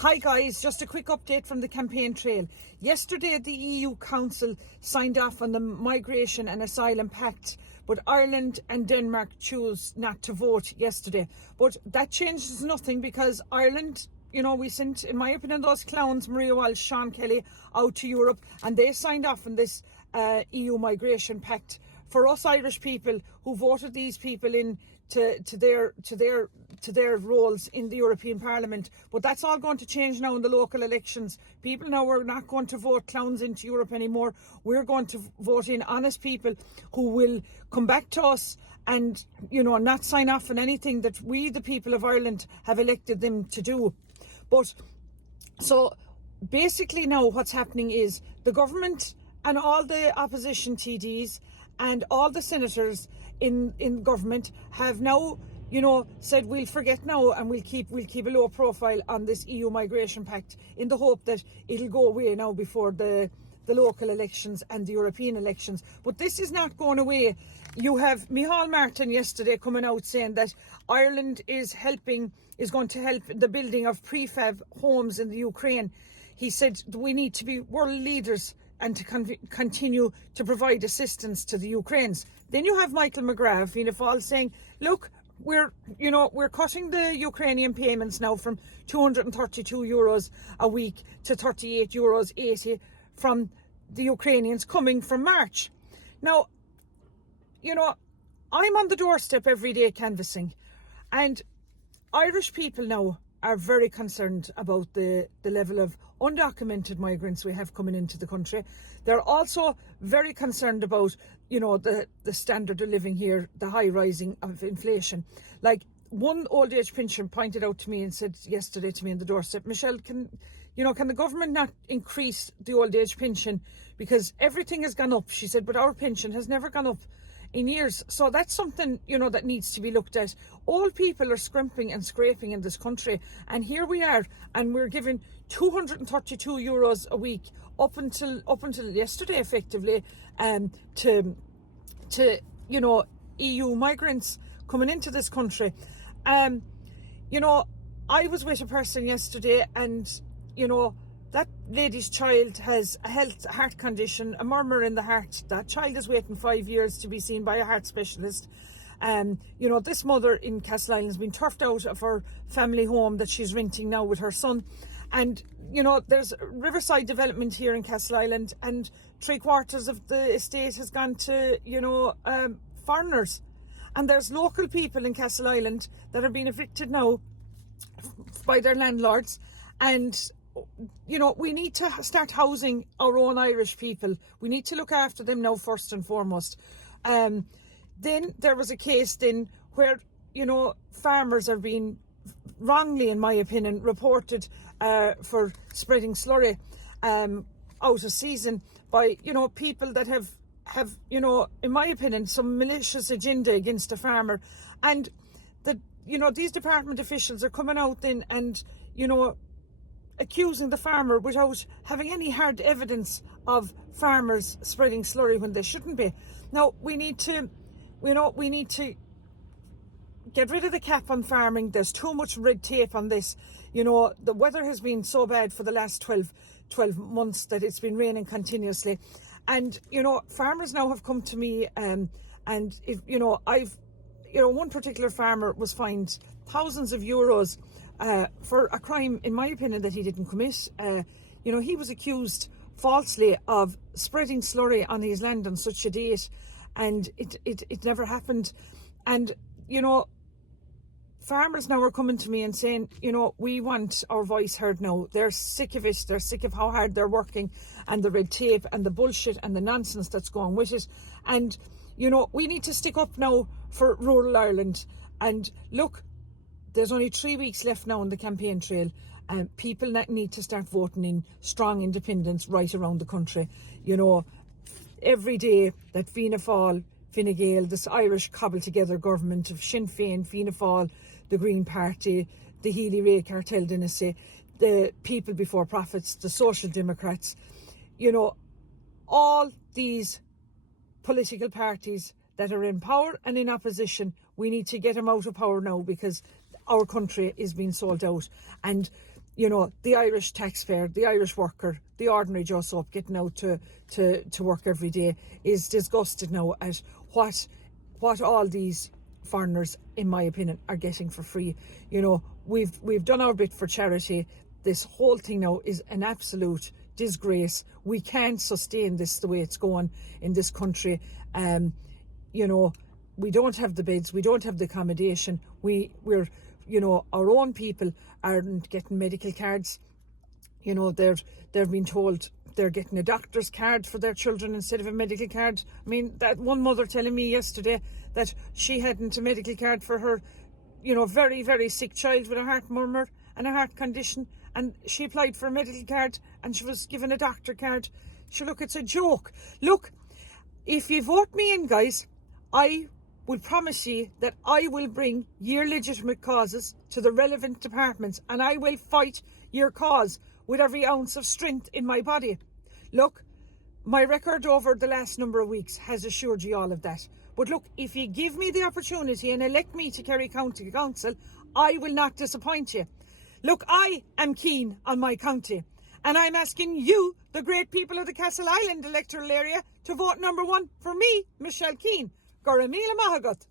Hi guys, just a quick update from the campaign trail. Yesterday the EU Council signed off on the Migration and Asylum Pact, but Ireland and Denmark chose not to vote yesterday. But that changes nothing because Ireland, we sent, in my opinion, those clowns, Maria Walsh, Sean Kelly, out to Europe, and they signed off on this EU Migration Pact. For us Irish people who voted these people in to their roles in the European Parliament, but that's all going to change now in the local elections. People now are not going to vote clowns into Europe anymore. We're going to vote in honest people who will come back to us and not sign off on anything that we, the people of Ireland, have elected them to do. But so basically now what's happening is the government and all the opposition TDs and all the senators in government have now, said we'll forget now and we'll keep a low profile on this EU Migration Pact in the hope that it'll go away now before the local elections and the European elections. But this is not going away. You have Micheál Martin yesterday coming out saying that Ireland is going to help the building of prefab homes in the Ukraine. He said we need to be world leaders and to continue to provide assistance to the Ukrainians. Then you have Michael McGrath, Fianna Fáil, saying, look, we're cutting the Ukrainian payments now from €232 a week to €38.80 from the Ukrainians coming from March. Now, I'm on the doorstep every day canvassing, and Irish people now are very concerned about the level of undocumented migrants we have coming into the country. They're also very concerned about, the standard of living here, the high rising of inflation. Like one old age pensioner pointed out to me and said yesterday to me on the doorstep, Michelle, can the government not increase the old age pension? Because everything has gone up, she said, but our pension has never gone up in years. So that's something, that needs to be looked at. All people are scrimping and scraping in this country, and here we are, and we're given €232 a week up until yesterday, effectively, to EU migrants coming into this country. I was with a person yesterday, and that lady's child has a heart condition, a murmur in the heart. That child is waiting 5 years to be seen by a heart specialist. This mother in Castleisland has been turfed out of her family home that she's renting now with her son. And, there's Riverside development here in Castleisland, and 3/4 of the estate has gone to, foreigners. And there's local people in Castleisland that are being evicted now by their landlords. And we need to start housing our own Irish people. We need to look after them now first and foremost. Then there was a case then where, farmers are being wrongly, in my opinion, reported for spreading slurry out of season by, people that have, in my opinion, some malicious agenda against a farmer. And these department officials are coming out then and, accusing the farmer without having any hard evidence of farmers spreading slurry when they shouldn't be. Now, we need to get rid of the cap on farming. There's too much red tape on this. The weather has been so bad for the last 12 months that it's been raining continuously. And, farmers now have come to me and if, one particular farmer was fined thousands of euros for a crime, in my opinion, that he didn't commit. He was accused falsely of spreading slurry on his land on such a date, and it never happened. And, farmers now are coming to me and saying, we want our voice heard now. They're sick of it. They're sick of how hard they're working and the red tape and the bullshit and the nonsense that's going with it. And, we need to stick up now for rural Ireland. And look, there's only 3 weeks left now on the campaign trail, and people need to start voting in strong independents right around the country. Every day that Fianna Fáil, Fine Gael, this Irish cobbled together government of Sinn Féin, Fianna Fáil, the Green Party, the Healy-Rae cartel dynasty, the People Before Profits, the Social Democrats, all these political parties that are in power and in opposition, we need to get them out of power now, because our country is being sold out. And the Irish taxpayer, the Irish worker, the ordinary Joe Soap getting out to work every day is disgusted now at what all these foreigners, in my opinion, are getting for free. We've done our bit for charity. This whole thing now is an absolute disgrace. We can't sustain this the way it's going in this country. We don't have the beds, we don't have the accommodation. We're our own people aren't getting medical cards. They're being told they're getting a doctor's card for their children instead of a medical card. I mean, that one mother telling me yesterday that she hadn't a medical card for her, very, very sick child with a heart murmur and a heart condition, and she applied for a medical card and she was given a doctor card. Look, it's a joke. Look, if you vote me in, guys, I will promise you that I will bring your legitimate causes to the relevant departments, and I will fight your cause with every ounce of strength in my body. Look, my record over the last number of weeks has assured you all of that. But look, if you give me the opportunity and elect me to Kerry County Council, I will not disappoint you. Look, I am keen on my county, and I'm asking you, the great people of the Castle Island electoral area, to vote number 1 for me, Michelle Keane. Goramila Mahagot.